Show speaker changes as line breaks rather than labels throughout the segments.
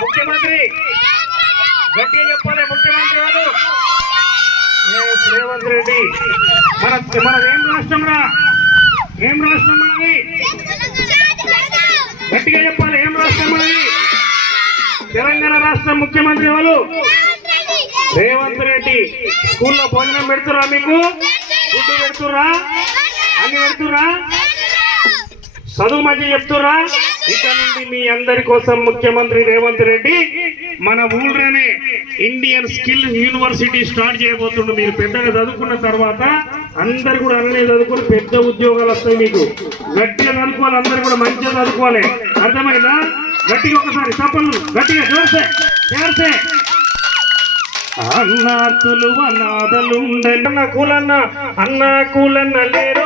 ముఖ్యమంత్రి. గట్టిగా చెప్పాలి ముఖ్యమంత్రి గారు. రేవంత్ రెడ్డి మన మన ఏం రాష్ట్రంరా? ఏం రాష్ట్రం మనది? గట్టిగా చెప్పాలి ఏం రాష్ట్రం మనది? తెలంగాణ రాష్ట్రం ముఖ్యమంత్రి వాళ్ళు రేవంత్ రెడ్డి. స్కూల్లో భోజనం పెడుతురా మీకు? గుడ్డు పెడుతురా అన్ని పెడుతురా చదువు మధ్య చెప్తురా ఇక నుండి మీ అందరి కోసం ముఖ్యమంత్రి రేవంత్ రెడ్డి మన ఊళ్ళోనే ఇండియన్ స్కిల్ యూనివర్సిటీ స్టార్ట్ చేయబోతుండు. మీరు పెద్దగా చదువుకున్న తర్వాత అందరు కూడా అన్నీ చదువుకుని పెద్ద ఉద్యోగాలు వస్తాయి మీకు. గట్టిగా చదువుకోవాలి అందరు కూడా మంచిగా చదువుకోవాలి. అర్థమైందా? గట్టిగా ఒకసారి తప్పలు గట్టిగా జోర్సే జోర్సే అన్నాతులు అనాథలుండన్న కూలన్న అన్న కూలన్న లేరు.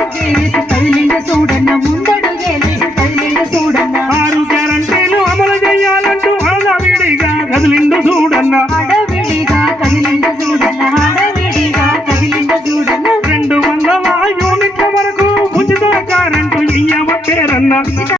రైతన్న రారా ప్రజపాలన ప్రభుత్వం వచ్చింది అన్నన్న మాయన్న ఆరు నువ్వు అమలు చేయాలంటూ గారా చూడన్నా హడావిడిగా చూడన్నా. రెండు వందల యూనిట్ల వరకు ఉచిత కరెంటు ఇయ్యవచ్చేరన్నా